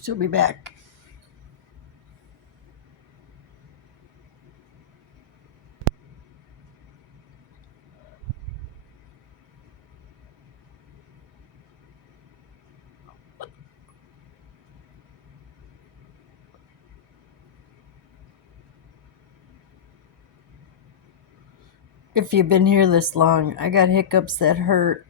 She'll be back. If you've been here this long, I got hiccups that hurt.